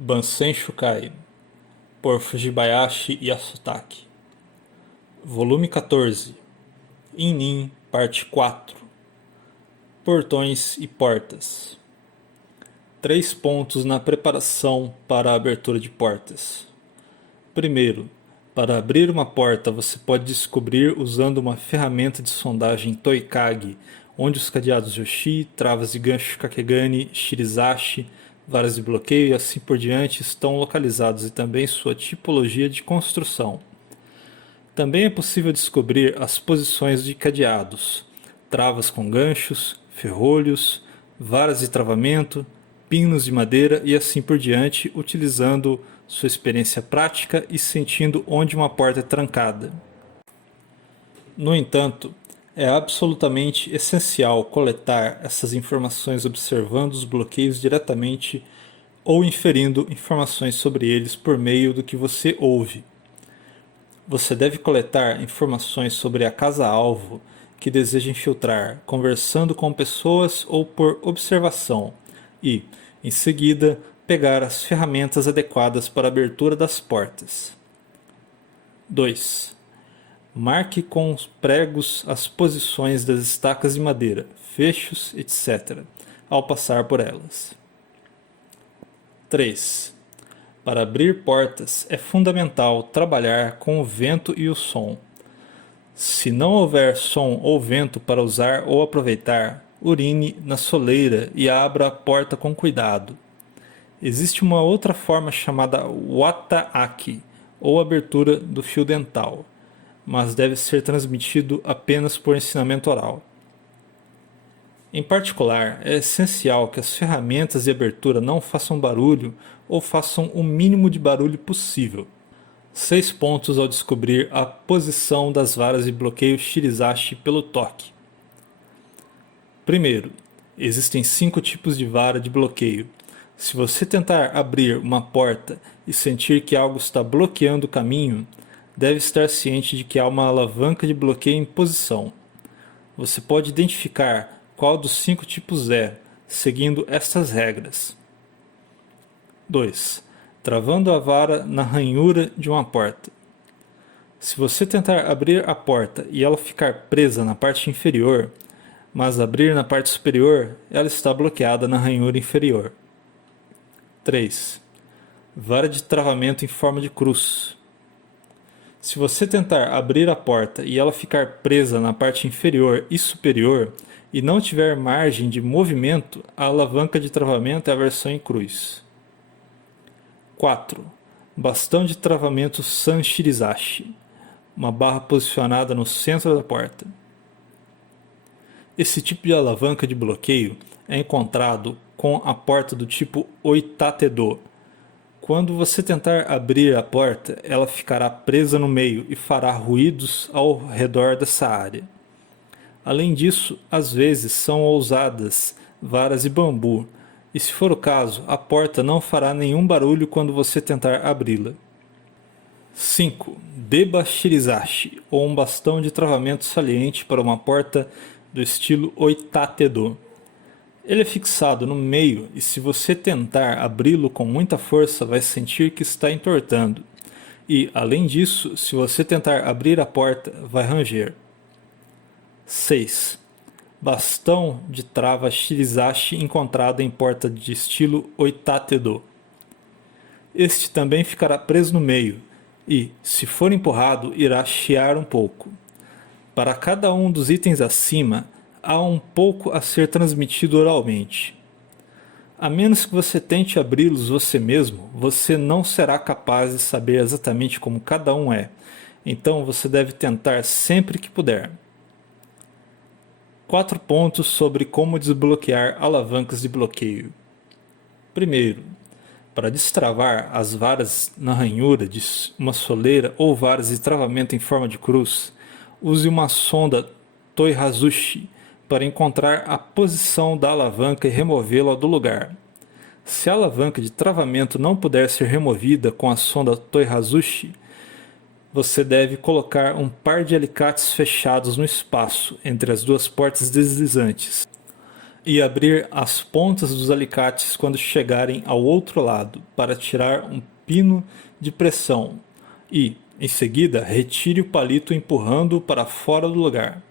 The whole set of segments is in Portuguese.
Bansen Shukai, por Fujibayashi Yasutaki. Volume 14. Innin, parte 4. Portões e portas. 3 pontos na preparação para a abertura de portas. Primeiro, para abrir uma porta você pode descobrir usando uma ferramenta de sondagem Toikage, onde os cadeados Yoshi, travas de gancho Kakegani, Shirizashi, varas de bloqueio e assim por diante estão localizados e também sua tipologia de construção. Também é possível descobrir as posições de cadeados, travas com ganchos, ferrolhos, varas de travamento, pinos de madeira e assim por diante, utilizando sua experiência prática e sentindo onde uma porta é trancada. No entanto, é absolutamente essencial coletar essas informações observando os bloqueios diretamente ou inferindo informações sobre eles por meio do que você ouve. Você deve coletar informações sobre a casa-alvo que deseja infiltrar, conversando com pessoas ou por observação, e, em seguida, pegar as ferramentas adequadas para a abertura das portas. 2. Marque com pregos as posições das estacas de madeira, fechos, etc., ao passar por elas. 3. Para abrir portas é fundamental trabalhar com o vento e o som. Se não houver som ou vento para usar ou aproveitar, urine na soleira e abra a porta com cuidado. Existe uma outra forma chamada wata-aki, ou abertura do fio dental, mas deve ser transmitido apenas por ensinamento oral. Em particular, é essencial que as ferramentas de abertura não façam barulho ou façam o mínimo de barulho possível. 6 pontos ao descobrir a posição das varas de bloqueio Shirizashi pelo toque. Primeiro, existem 5 tipos de vara de bloqueio. Se você tentar abrir uma porta e sentir que algo está bloqueando o caminho, deve estar ciente de que há uma alavanca de bloqueio em posição. Você pode identificar qual dos 5 tipos é, seguindo estas regras. 2. Travando a vara na ranhura de uma porta. Se você tentar abrir a porta e ela ficar presa na parte inferior, mas abrir na parte superior, ela está bloqueada na ranhura inferior. 3. Vara de travamento em forma de cruz. Se você tentar abrir a porta e ela ficar presa na parte inferior e superior e não tiver margem de movimento, a alavanca de travamento é a versão em cruz. 4. Bastão de travamento San Shirizashi, uma barra posicionada no centro da porta. Esse tipo de alavanca de bloqueio é encontrado com a porta do tipo Oitate-do. Quando você tentar abrir a porta, ela ficará presa no meio e fará ruídos ao redor dessa área. Além disso, às vezes são usadas varas de bambu, e se for o caso, a porta não fará nenhum barulho quando você tentar abri-la. 5. Deba Shirizashi, ou um bastão de travamento saliente para uma porta do estilo Oitate-do. Ele é fixado no meio e se você tentar abri-lo com muita força vai sentir que está entortando. E, além disso, se você tentar abrir a porta, vai ranger. 6. Bastão de trava Shirizashi encontrado em porta de estilo Oitate-do. Este também ficará preso no meio e, se for empurrado, irá chiar um pouco. Para cada um dos itens acima, há um pouco a ser transmitido oralmente. A menos que você tente abri-los você mesmo, você não será capaz de saber exatamente como cada um é, então você deve tentar sempre que puder. 4 pontos sobre como desbloquear alavancas de bloqueio. Primeiro, para destravar as varas na ranhura de uma soleira ou varas de travamento em forma de cruz, use uma sonda Toihazushi para encontrar a posição da alavanca e removê-la do lugar. Se a alavanca de travamento não puder ser removida com a sonda Toihazushi, você deve colocar um par de alicates fechados no espaço entre as duas portas deslizantes. e abrir as pontas dos alicates quando chegarem ao outro lado, para tirar um pino de pressão e, em seguida, retire o palito empurrando-o para fora do lugar.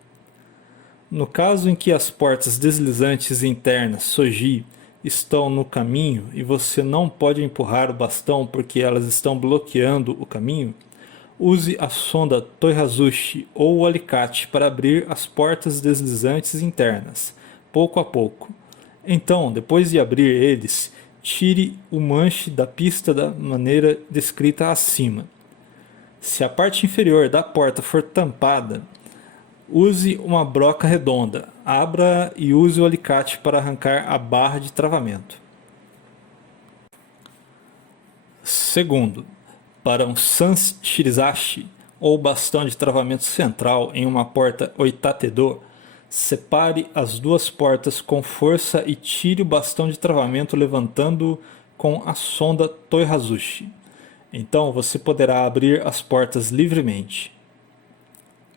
No caso em que as portas deslizantes internas Soji estão no caminho e você não pode empurrar o bastão porque elas estão bloqueando o caminho, use a sonda Toihazushi ou o alicate para abrir as portas deslizantes internas, pouco a pouco. Então, depois de abrir eles, tire o manche da pista da maneira descrita acima. Se a parte inferior da porta for tampada, use uma broca redonda, abra e use o alicate para arrancar a barra de travamento. Segundo, para um Sanshirizashi, ou bastão de travamento central em uma porta Oitate-do, separe as duas portas com força e tire o bastão de travamento levantando-o com a sonda Toihazushi. Então você poderá abrir as portas livremente.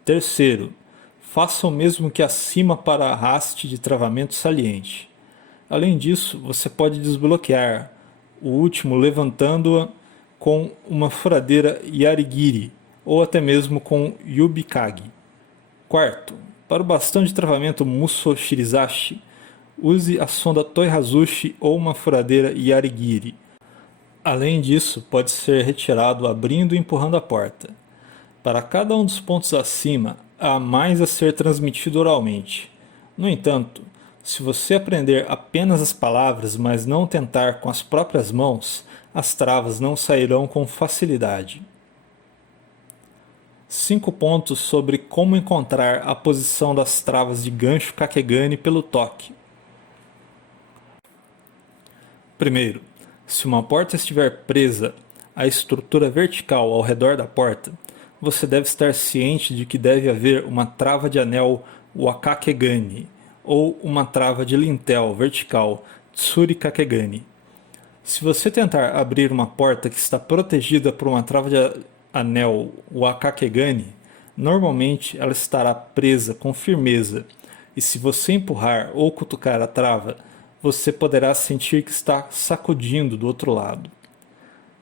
Terceiro, faça o mesmo que acima para a haste de travamento saliente. Além disso, você pode desbloquear o último levantando-a com uma furadeira Yarigiri ou até mesmo com Yubikage. Quarto, para o bastão de travamento Musoshirizashi, use a sonda Toihazushi ou uma furadeira Yarigiri. Além disso, pode ser retirado abrindo e empurrando a porta. Para cada um dos pontos acima, há mais a ser transmitido oralmente. No entanto, se você aprender apenas as palavras, mas não tentar com as próprias mãos, as travas não sairão com facilidade. 5 pontos sobre como encontrar a posição das travas de gancho Kakegani pelo toque. Primeiro, se uma porta estiver presa à estrutura vertical ao redor da porta, você deve estar ciente de que deve haver uma trava de anel Wakakegani ou uma trava de lintel vertical Tsurikakegani. Se você tentar abrir uma porta que está protegida por uma trava de anel Wakakegani, normalmente ela estará presa com firmeza, e se você empurrar ou cutucar a trava, você poderá sentir que está sacudindo do outro lado.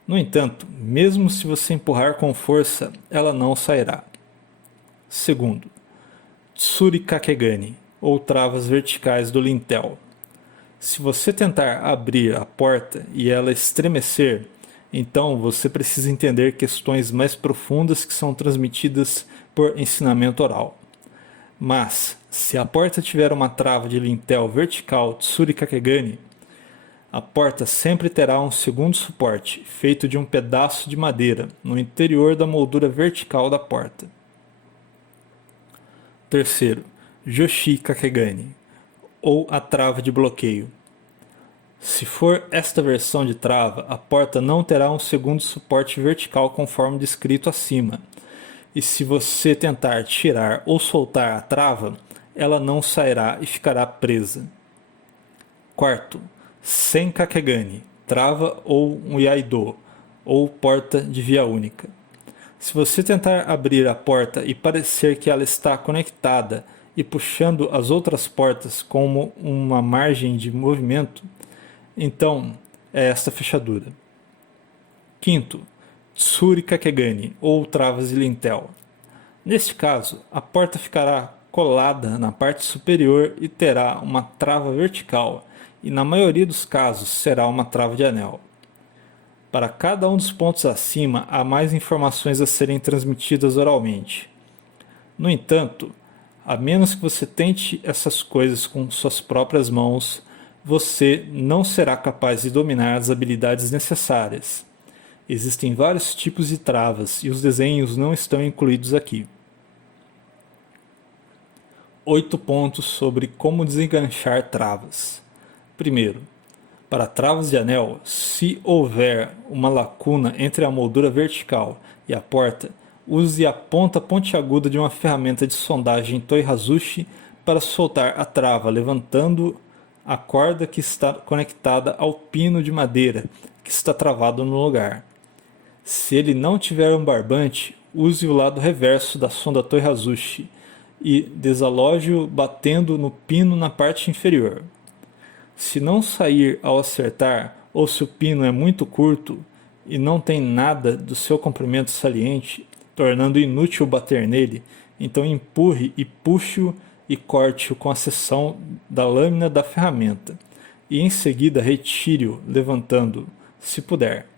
No entanto, mesmo se você empurrar com força, ela não sairá. Segundo, Tsurikakegani, ou travas verticais do lintel. Se você tentar abrir a porta e ela estremecer, então você precisa entender questões mais profundas que são transmitidas por ensinamento oral. Mas, se a porta tiver uma trava de lintel vertical Tsurikakegani, a porta sempre terá um segundo suporte, feito de um pedaço de madeira, no interior da moldura vertical da porta. Terceiro, Joshi Kakegani, ou a trava de bloqueio. Se for esta versão de trava, a porta não terá um segundo suporte vertical conforme descrito acima, e se você tentar tirar ou soltar a trava, ela não sairá e ficará presa. Quarto, Senkakegani, trava ou um Yaido, ou porta de via única. Se você tentar abrir a porta e parecer que ela está conectada e puxando as outras portas como uma margem de movimento, então é esta fechadura. Quinto, Tsurikakegani, ou travas de lintel. Neste caso, a porta ficará colada na parte superior e terá uma trava vertical, e na maioria dos casos será uma trava de anel. Para cada um dos pontos acima, há mais informações a serem transmitidas oralmente. No entanto, a menos que você tente essas coisas com suas próprias mãos, você não será capaz de dominar as habilidades necessárias. Existem vários tipos de travas e os desenhos não estão incluídos aqui. 8 pontos sobre como desenganchar travas. Primeiro, para travas de anel, se houver uma lacuna entre a moldura vertical e a porta, use a ponta pontiaguda de uma ferramenta de sondagem Toihazushi para soltar a trava, levantando a corda que está conectada ao pino de madeira que está travado no lugar. Se ele não tiver um barbante, use o lado reverso da sonda Toihazushi e desaloje-o batendo no pino na parte inferior. Se não sair ao acertar, ou se o pino é muito curto e não tem nada do seu comprimento saliente, tornando inútil bater nele, então empurre e puxe-o e corte-o com a seção da lâmina da ferramenta, e em seguida retire-o, levantando-o, se puder.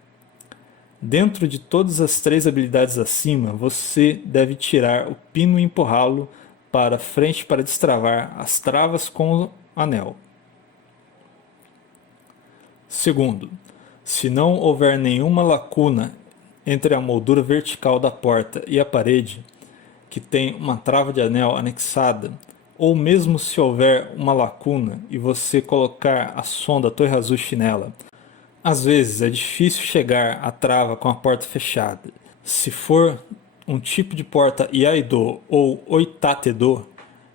Dentro de todas as 3 habilidades acima, você deve tirar o pino e empurrá-lo para frente para destravar as travas com o anel. Segundo, se não houver nenhuma lacuna entre a moldura vertical da porta e a parede, que tem uma trava de anel anexada, ou mesmo se houver uma lacuna e você colocar a sonda Toihazushi nela, às vezes é difícil chegar à trava com a porta fechada. Se for um tipo de porta Iaido ou Oitate-do,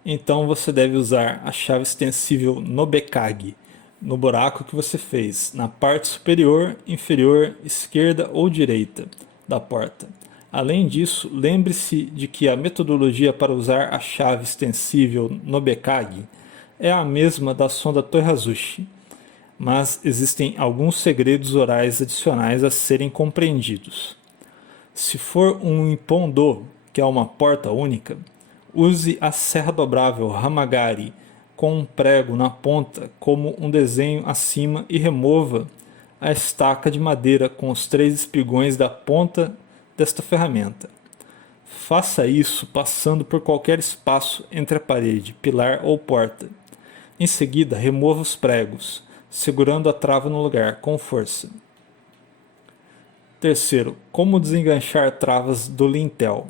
então você deve usar a chave extensível Nobekage no buraco que você fez, na parte superior, inferior, esquerda ou direita da porta. Além disso, lembre-se de que a metodologia para usar a chave extensível Nobekage é a mesma da sonda Toihazushi, mas existem alguns segredos orais adicionais a serem compreendidos. Se for um Ippon-do, que é uma porta única, use a serra dobrável Hamagari com um prego na ponta como um desenho acima e remova a estaca de madeira com os 3 espigões da ponta desta ferramenta. Faça isso passando por qualquer espaço entre a parede, pilar ou porta. Em seguida, remova os pregos, segurando a trava no lugar com força. Terceiro, como desenganchar travas do lintel.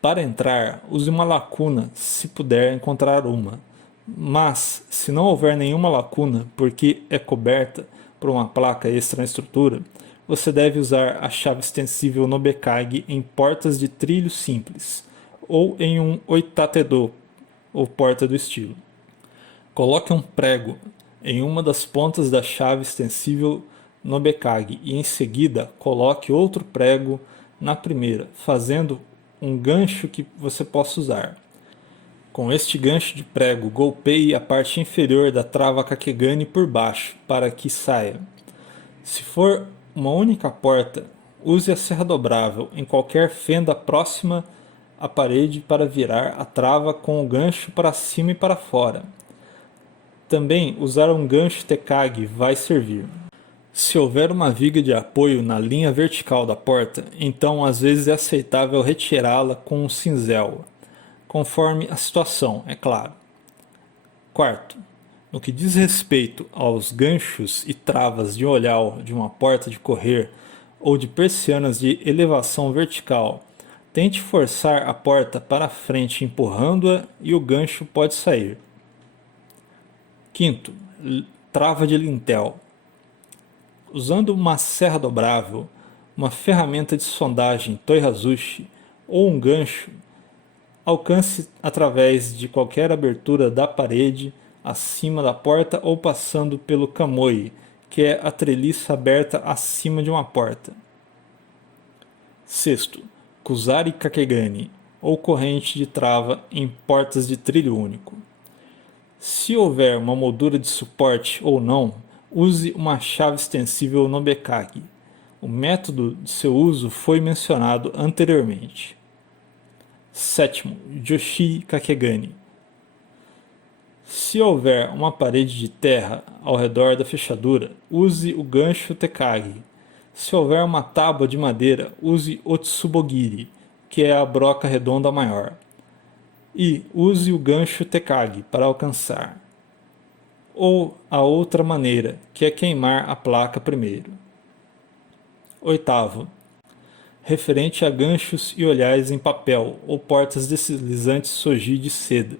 Para entrar, use uma lacuna se puder encontrar uma, mas se não houver nenhuma lacuna porque é coberta por uma placa extra na estrutura, você deve usar a chave extensível Nobekage em portas de trilho simples ou em um Oitate-do ou porta do estilo. Coloque um prego em uma das pontas da chave extensível Nobekage e em seguida coloque outro prego na primeira, fazendo um gancho que você possa usar. Com este gancho de prego, golpeie a parte inferior da trava Kakegani por baixo para que saia. Se for uma única porta, use a serra dobrável em qualquer fenda próxima à parede para virar a trava com o gancho para cima e para fora. Também usar um gancho Tekage vai servir. Se houver uma viga de apoio na linha vertical da porta, então às vezes é aceitável retirá-la com um cinzel, conforme a situação, é claro. Quarto, no que diz respeito aos ganchos e travas de olhar de uma porta de correr ou de persianas de elevação vertical, tente forçar a porta para frente empurrando-a e o gancho pode sair. Quinto, trava de lintel. Usando uma serra dobrável, uma ferramenta de sondagem Toihazushi ou um gancho, alcance através de qualquer abertura da parede, acima da porta ou passando pelo kamoi, que é a treliça aberta acima de uma porta. Sexto, Kusari Kakegani, ou corrente de trava em portas de trilho único. Se houver uma moldura de suporte ou não, use uma chave extensível Nobekage. O método de seu uso foi mencionado anteriormente. Sétimo, Joshi Kakegani. Se houver uma parede de terra ao redor da fechadura, use o gancho Tekage. Se houver uma tábua de madeira, use o Tsubogiri, que é a broca redonda maior. E use o gancho Tekage para alcançar. Ou a outra maneira, que é queimar a placa primeiro. Oitavo, referente a ganchos e olhares em papel ou portas deslizantes soji de seda.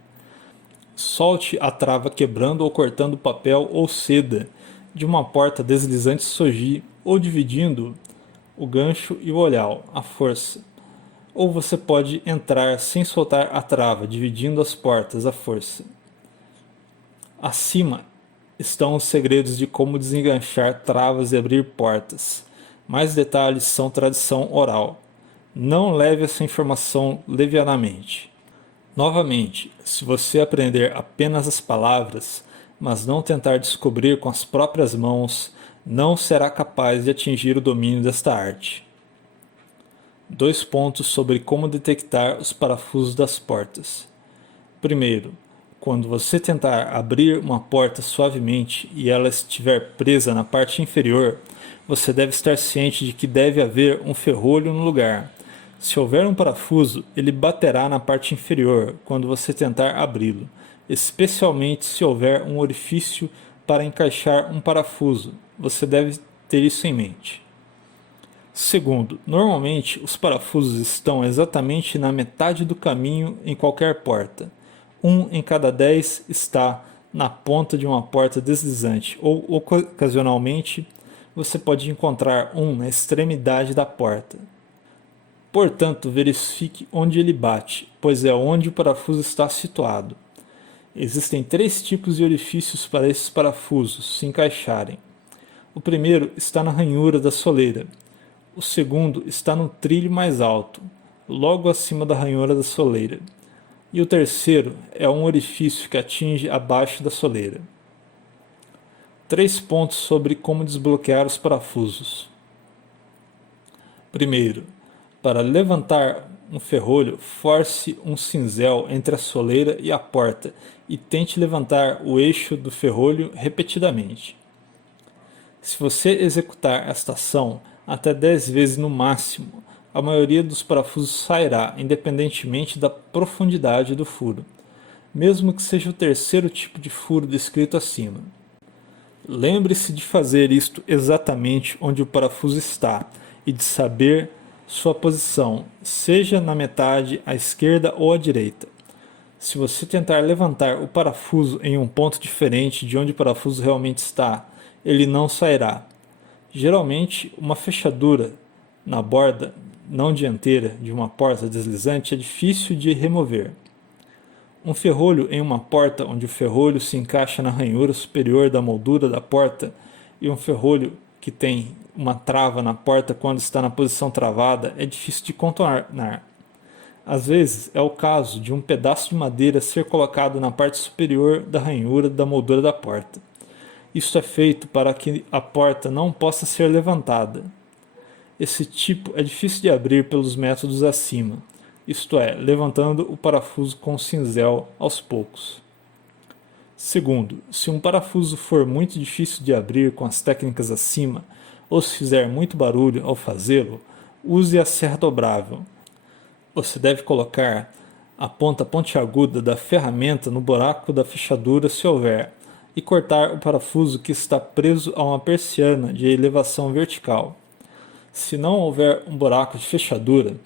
Solte a trava quebrando ou cortando papel ou seda de uma porta deslizante soji ou dividindo o gancho e o olhar à força. Ou você pode entrar sem soltar a trava, dividindo as portas à força. Acima estão os segredos de como desenganchar travas e abrir portas. Mais detalhes são tradição oral. Não leve essa informação levianamente. Novamente, se você aprender apenas as palavras, mas não tentar descobrir com as próprias mãos, não será capaz de atingir o domínio desta arte. 2 pontos sobre como detectar os parafusos das portas. Primeiro, quando você tentar abrir uma porta suavemente e ela estiver presa na parte inferior, você deve estar ciente de que deve haver um ferrolho no lugar. Se houver um parafuso, ele baterá na parte inferior quando você tentar abri-lo, especialmente se houver um orifício para encaixar um parafuso. Você deve ter isso em mente. Segundo, normalmente os parafusos estão exatamente na metade do caminho em qualquer porta. 1 em cada 10 está na ponta de uma porta deslizante, ou ocasionalmente você pode encontrar um na extremidade da porta. Portanto, verifique onde ele bate, pois é onde o parafuso está situado. Existem 3 tipos de orifícios para esses parafusos se encaixarem. O primeiro está na ranhura da soleira. O segundo está no trilho mais alto, logo acima da ranhura da soleira. E o terceiro é um orifício que atinge abaixo da soleira. 3 pontos sobre como desbloquear os parafusos. Primeiro, para levantar um ferrolho, force um cinzel entre a soleira e a porta e tente levantar o eixo do ferrolho repetidamente. Se você executar esta ação até 10 vezes no máximo, a maioria dos parafusos sairá, independentemente da profundidade do furo, mesmo que seja o terceiro tipo de furo descrito acima. Lembre-se de fazer isto exatamente onde o parafuso está e de saber sua posição, seja na metade, à esquerda ou à direita. Se você tentar levantar o parafuso em um ponto diferente de onde o parafuso realmente está, ele não sairá. Geralmente, uma fechadura na borda não dianteira de uma porta deslizante é difícil de remover. Um ferrolho em uma porta onde o ferrolho se encaixa na ranhura superior da moldura da porta e um ferrolho que tem uma trava na porta quando está na posição travada é difícil de contornar. Às vezes é o caso de um pedaço de madeira ser colocado na parte superior da ranhura da moldura da porta. Isso é feito para que a porta não possa ser levantada. Esse tipo é difícil de abrir pelos métodos acima, isto é, levantando o parafuso com o cinzel aos poucos. Segundo, se um parafuso for muito difícil de abrir com as técnicas acima, ou se fizer muito barulho ao fazê-lo, use a serra dobrável. Você deve colocar a ponta pontiaguda da ferramenta no buraco da fechadura se houver, e cortar o parafuso que está preso a uma persiana de elevação vertical. Se não houver um buraco de fechadura,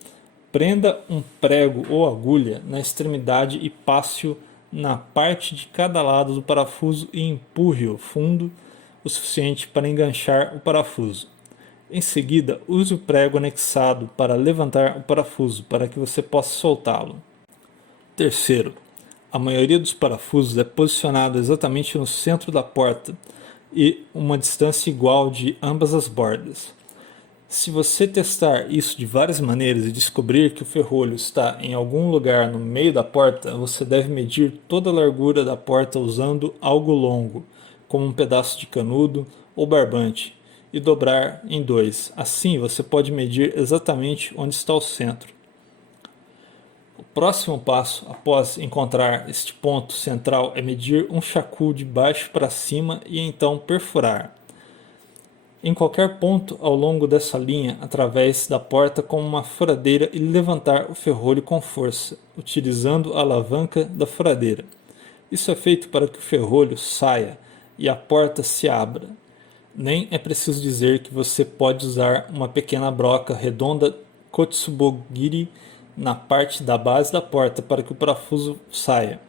prenda um prego ou agulha na extremidade e passe-o na parte de cada lado do parafuso e empurre-o fundo o suficiente para enganchar o parafuso. Em seguida, use o prego anexado para levantar o parafuso para que você possa soltá-lo. Terceiro, a maioria dos parafusos é posicionado exatamente no centro da porta e uma distância igual de ambas as bordas. Se você testar isso de várias maneiras e descobrir que o ferrolho está em algum lugar no meio da porta, você deve medir toda a largura da porta usando algo longo, como um pedaço de canudo ou barbante, e dobrar em 2. Assim você pode medir exatamente onde está o centro. O próximo passo, após encontrar este ponto central, é medir um chacu de baixo para cima e então perfurar em qualquer ponto ao longo dessa linha através da porta com uma furadeira e levantar o ferrolho com força, utilizando a alavanca da furadeira. Isso é feito para que o ferrolho saia e a porta se abra. Nem é preciso dizer que você pode usar uma pequena broca redonda Kotsubogiri na parte da base da porta para que o parafuso saia.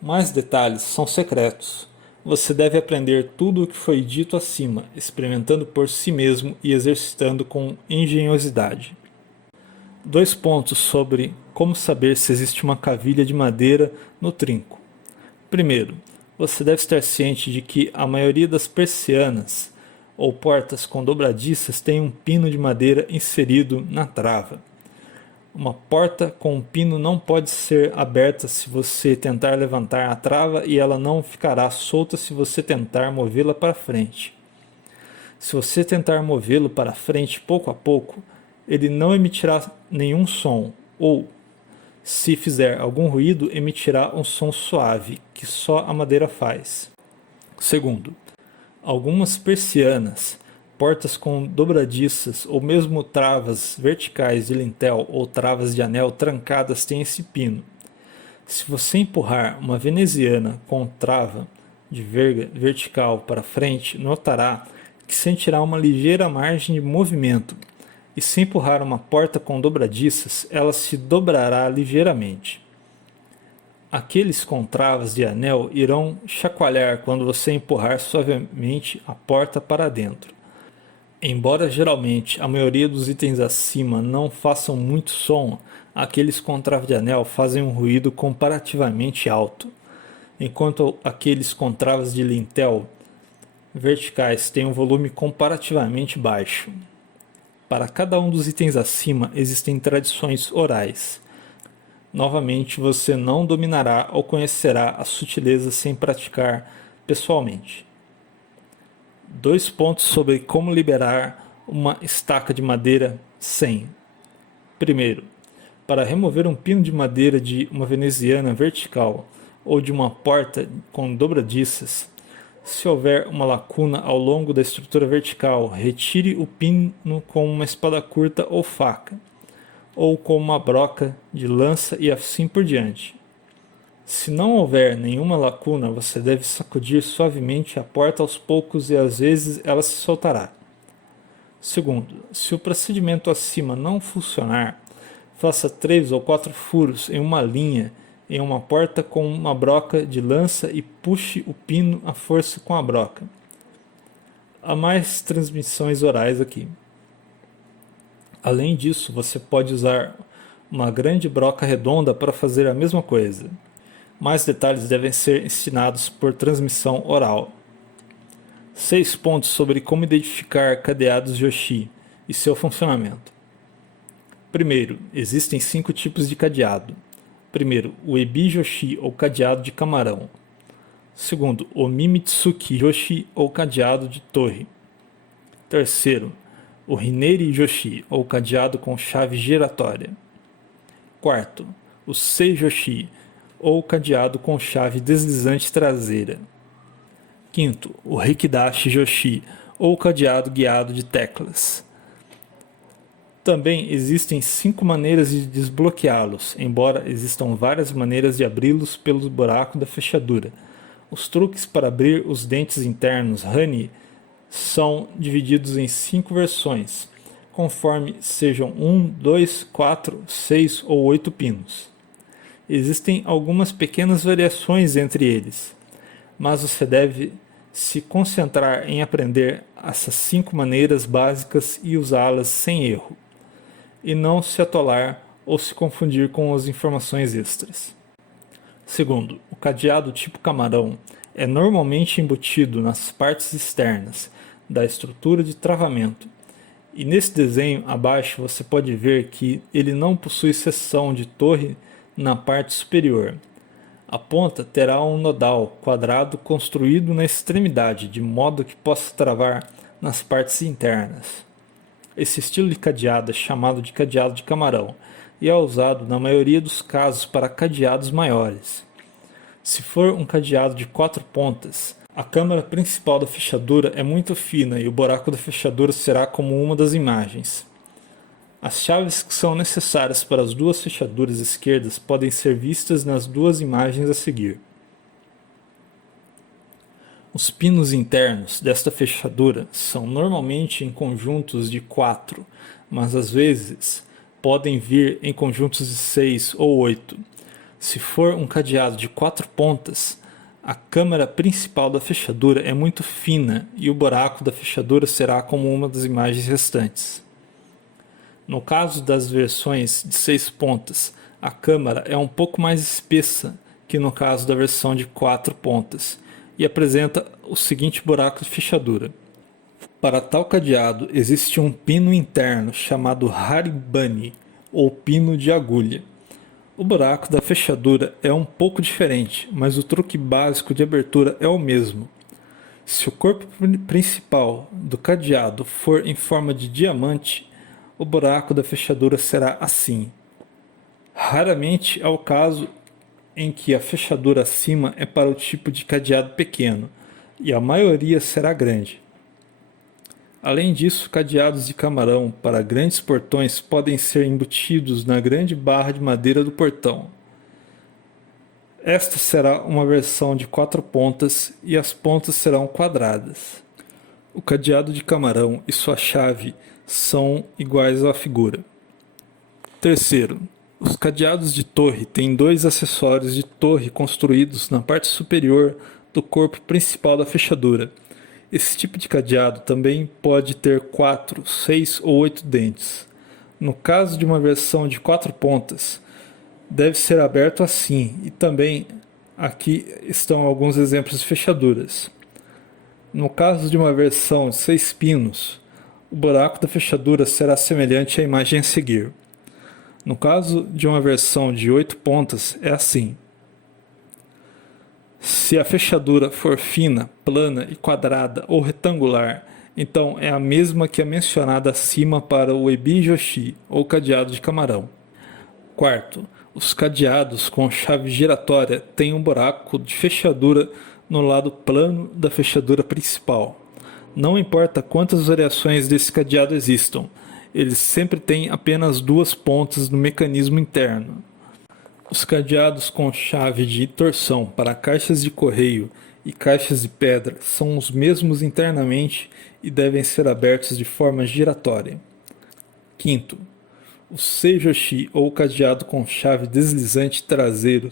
Mais detalhes são secretos. Você deve aprender tudo o que foi dito acima, experimentando por si mesmo e exercitando com engenhosidade. 2 pontos sobre como saber se existe uma cavilha de madeira no trinco. Primeiro, você deve estar ciente de que a maioria das persianas ou portas com dobradiças tem um pino de madeira inserido na trava. Uma porta com um pino não pode ser aberta se você tentar levantar a trava e ela não ficará solta se você tentar movê-la para frente. Se você tentar movê-lo para frente pouco a pouco, ele não emitirá nenhum som, ou, se fizer algum ruído, emitirá um som suave, que só a madeira faz. Segundo, algumas persianas, portas com dobradiças ou mesmo travas verticais de lintel ou travas de anel trancadas têm esse pino. Se você empurrar uma veneziana com trava de verga vertical para frente, notará que sentirá uma ligeira margem de movimento, e se empurrar uma porta com dobradiças, ela se dobrará ligeiramente. Aqueles com travas de anel irão chacoalhar quando você empurrar suavemente a porta para dentro. Embora geralmente a maioria dos itens acima não façam muito som, aqueles com trava de anel fazem um ruído comparativamente alto, enquanto aqueles com travas de lintel verticais têm um volume comparativamente baixo. Para cada um dos itens acima existem tradições orais. Novamente, você não dominará ou conhecerá a sutileza sem praticar pessoalmente. 2 pontos sobre como liberar uma estaca de madeira sem. Primeiro, para remover um pino de madeira de uma veneziana vertical ou de uma porta com dobradiças, se houver uma lacuna ao longo da estrutura vertical, retire o pino com uma espada curta ou faca, ou com uma broca de lança e assim por diante. Se não houver nenhuma lacuna, você deve sacudir suavemente a porta aos poucos e às vezes ela se soltará. Segundo, se o procedimento acima não funcionar, faça 3 ou 4 furos em uma linha em uma porta com uma broca de lança e puxe o pino à força com a broca. Há mais transmissões orais aqui. Além disso, você pode usar uma grande broca redonda para fazer a mesma coisa. Mais detalhes devem ser ensinados por transmissão oral. 6 pontos sobre como identificar cadeados Joshi e seu funcionamento. Primeiro, existem 5 tipos de cadeado. Primeiro, o Ebi Joshi ou cadeado de camarão. Segundo, o Mimitsuki Joshi ou cadeado de torre. Terceiro, o Hineri Joshi ou cadeado com chave giratória. Quarto, o Sei Joshi ou cadeado com chave deslizante traseira. Quinto, o Rikidashi Joshi ou cadeado guiado de teclas. Também existem 5 maneiras de desbloqueá-los, embora existam várias maneiras de abri-los pelo buraco da fechadura. Os truques para abrir os dentes internos Hani são divididos em 5 versões, conforme sejam 1, 2, 4, 6 ou 8 pinos. Existem algumas pequenas variações entre eles, mas você deve se concentrar em aprender essas 5 maneiras básicas e usá-las sem erro, e não se atolar ou se confundir com as informações extras. Segundo, o cadeado tipo camarão é normalmente embutido nas partes externas da estrutura de travamento, e nesse desenho abaixo você pode ver que ele não possui seção de torre na parte superior. A ponta terá um nodal quadrado construído na extremidade, de modo que possa travar nas partes internas. Esse estilo de cadeado é chamado de cadeado de camarão e é usado na maioria dos casos para cadeados maiores. Se for um cadeado de 4 pontas, a câmara principal da fechadura é muito fina e o buraco da fechadura será como uma das imagens. As chaves que são necessárias para as 2 fechaduras esquerdas podem ser vistas nas 2 imagens a seguir. Os pinos internos desta fechadura são normalmente em conjuntos de 4, mas às vezes podem vir em conjuntos de 6 ou 8. Se for um cadeado de 4 pontas, a câmara principal da fechadura é muito fina e o buraco da fechadura será como uma das imagens restantes. No caso das versões de 6 pontas, a câmara é um pouco mais espessa que no caso da versão de 4 pontas e apresenta o seguinte buraco de fechadura. Para tal cadeado existe um pino interno chamado Haribani ou pino de agulha. O buraco da fechadura é um pouco diferente, mas o truque básico de abertura é o mesmo. Se o corpo principal do cadeado for em forma de diamante, o buraco da fechadura será assim. Raramente é o caso em que a fechadura acima é para o tipo de cadeado pequeno, e a maioria será grande. Além disso, cadeados de camarão para grandes portões podem ser embutidos na grande barra de madeira do portão. Esta será uma versão de 4 pontas e as pontas serão quadradas. O cadeado de camarão e sua chave são iguais à figura. Terceiro, os cadeados de torre têm 2 acessórios de torre construídos na parte superior do corpo principal da fechadura. Esse tipo de cadeado também pode ter 4, 6 ou 8 dentes. No caso de uma versão de 4 pontas, deve ser aberto assim, e também aqui estão alguns exemplos de fechaduras. No caso de uma versão de 6 pinos, o buraco da fechadura será semelhante à imagem a seguir. No caso de uma versão de 8 pontas, é assim. Se a fechadura for fina, plana e quadrada ou retangular, então é a mesma que a mencionada acima para o ebi-joshi, ou cadeado de camarão. Quarto, os cadeados com chave giratória têm um buraco de fechadura no lado plano da fechadura principal. Não importa quantas variações desse cadeado existam, eles sempre têm apenas 2 pontas no mecanismo interno. Os cadeados com chave de torção para caixas de correio e caixas de pedra são os mesmos internamente e devem ser abertos de forma giratória. Quinto, o seijoshi ou cadeado com chave deslizante traseiro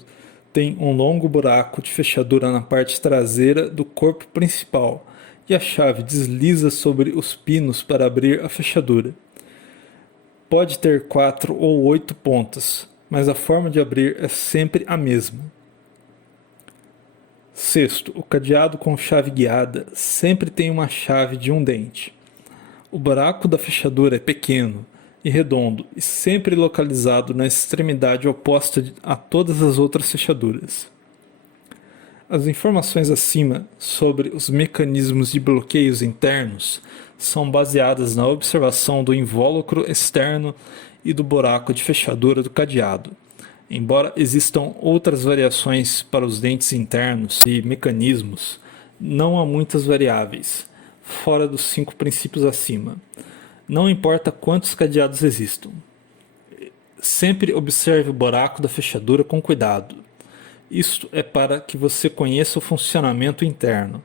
tem um longo buraco de fechadura na parte traseira do corpo principal e a chave desliza sobre os pinos para abrir a fechadura. Pode ter 4 ou 8 pontas, mas a forma de abrir é sempre a mesma. Sexto, o cadeado com chave guiada sempre tem uma chave de um dente. O buraco da fechadura é pequeno e redondo e sempre localizado na extremidade oposta a todas as outras fechaduras. As informações acima sobre os mecanismos de bloqueios internos são baseadas na observação do invólucro externo e do buraco de fechadura do cadeado. Embora existam outras variações para os dentes internos e mecanismos, não há muitas variáveis, fora dos 5 princípios acima. Não importa quantos cadeados existam. Sempre observe o buraco da fechadura com cuidado. Isto é para que você conheça o funcionamento interno.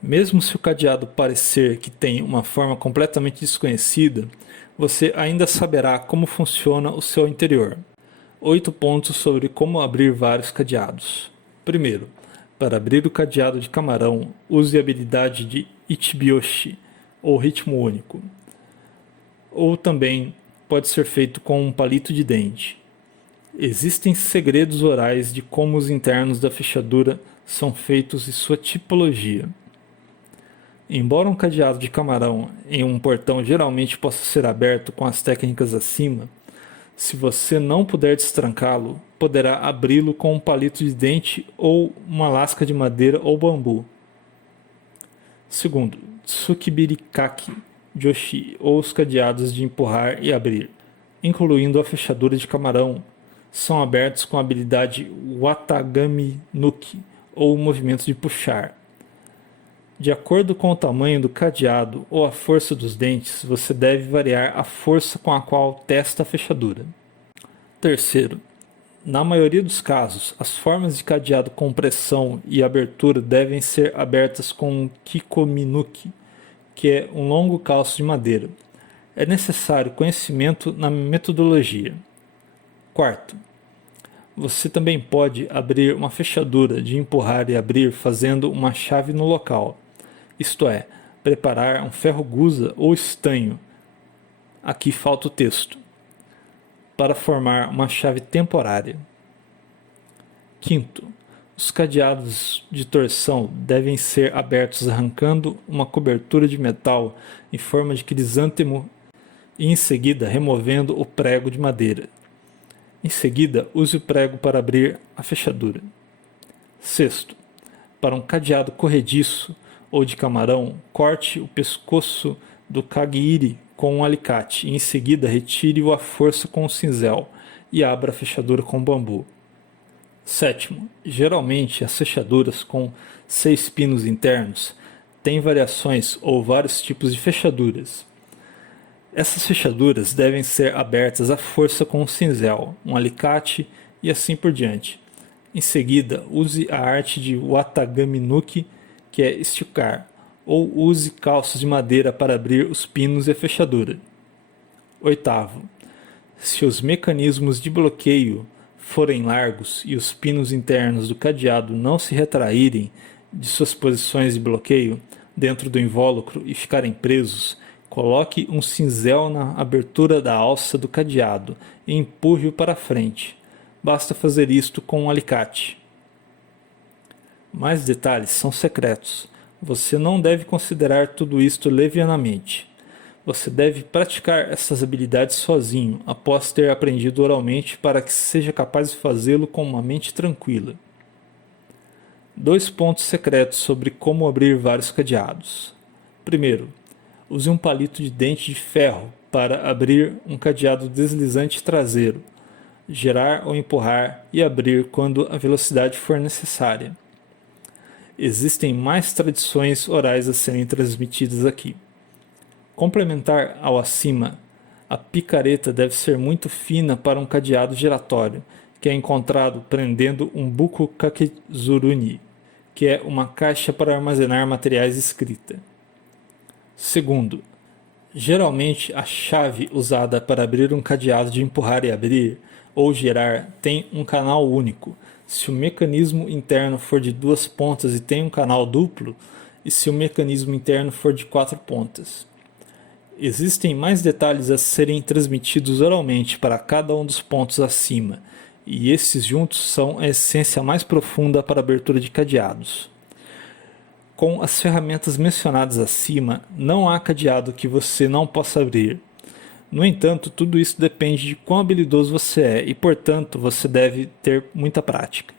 Mesmo se o cadeado parecer que tem uma forma completamente desconhecida, você ainda saberá como funciona o seu interior. 8 pontos sobre como abrir vários cadeados. Primeiro, para abrir o cadeado de camarão, use a habilidade de Ichibyoshi, ou ritmo único. Ou também pode ser feito com um palito de dente. Existem segredos orais de como os internos da fechadura são feitos e sua tipologia. Embora um cadeado de camarão em um portão geralmente possa ser aberto com as técnicas acima, se você não puder destrancá-lo, poderá abri-lo com um palito de dente ou uma lasca de madeira ou bambu. Segundo, Tsukibirikaki Joshi, ou os cadeados de empurrar e abrir, incluindo a fechadura de camarão, são abertos com a habilidade Watagami Nuki, ou o movimento de puxar. De acordo com o tamanho do cadeado ou a força dos dentes, você deve variar a força com a qual testa a fechadura. Terceiro, na maioria dos casos, as formas de cadeado com pressão e abertura devem ser abertas com um kikominuki, que é um longo calço de madeira. É necessário conhecimento na metodologia. Quarto, você também pode abrir uma fechadura de empurrar e abrir fazendo uma chave no local. Isto é, preparar um ferro-gusa ou estanho, aqui falta o texto, para formar uma chave temporária. Quinto, os cadeados de torção devem ser abertos arrancando uma cobertura de metal em forma de crisântemo e em seguida removendo o prego de madeira. Em seguida, use o prego para abrir a fechadura. Sexto, para um cadeado corrediço ou de camarão, corte o pescoço do kagiri com um alicate e em seguida retire-o à força com um cinzel e abra a fechadura com bambu. Sétimo, geralmente as fechaduras com 6 pinos internos têm variações ou vários tipos de fechaduras. Essas fechaduras devem ser abertas à força com um cinzel, um alicate e assim por diante. Em seguida, use a arte de watagami-nuki, que é esticar, ou use calços de madeira para abrir os pinos e a fechadura. Oitavo, se os mecanismos de bloqueio forem largos e os pinos internos do cadeado não se retraírem de suas posições de bloqueio dentro do invólucro e ficarem presos, coloque um cinzel na abertura da alça do cadeado e empurre-o para frente. Basta fazer isto com um alicate. Mais detalhes são secretos. Você não deve considerar tudo isto levianamente. Você deve praticar essas habilidades sozinho, após ter aprendido oralmente para que seja capaz de fazê-lo com uma mente tranquila. 2 pontos secretos sobre como abrir vários cadeados. Primeiro, use um palito de dente de ferro para abrir um cadeado deslizante traseiro, girar ou empurrar e abrir quando a velocidade for necessária. Existem mais tradições orais a serem transmitidas aqui. Complementar ao acima, a picareta deve ser muito fina para um cadeado giratório, que é encontrado prendendo um buko kakizuruni, que é uma caixa para armazenar materiais escrita. Segundo, geralmente a chave usada para abrir um cadeado de empurrar e abrir ou girar tem um canal único, se o mecanismo interno for de 2 pontas e tem um canal duplo, e se o mecanismo interno for de 4 pontas. Existem mais detalhes a serem transmitidos oralmente para cada um dos pontos acima, e esses juntos são a essência mais profunda para a abertura de cadeados. Com as ferramentas mencionadas acima, não há cadeado que você não possa abrir. No entanto, tudo isso depende de quão habilidoso você é e, portanto, você deve ter muita prática.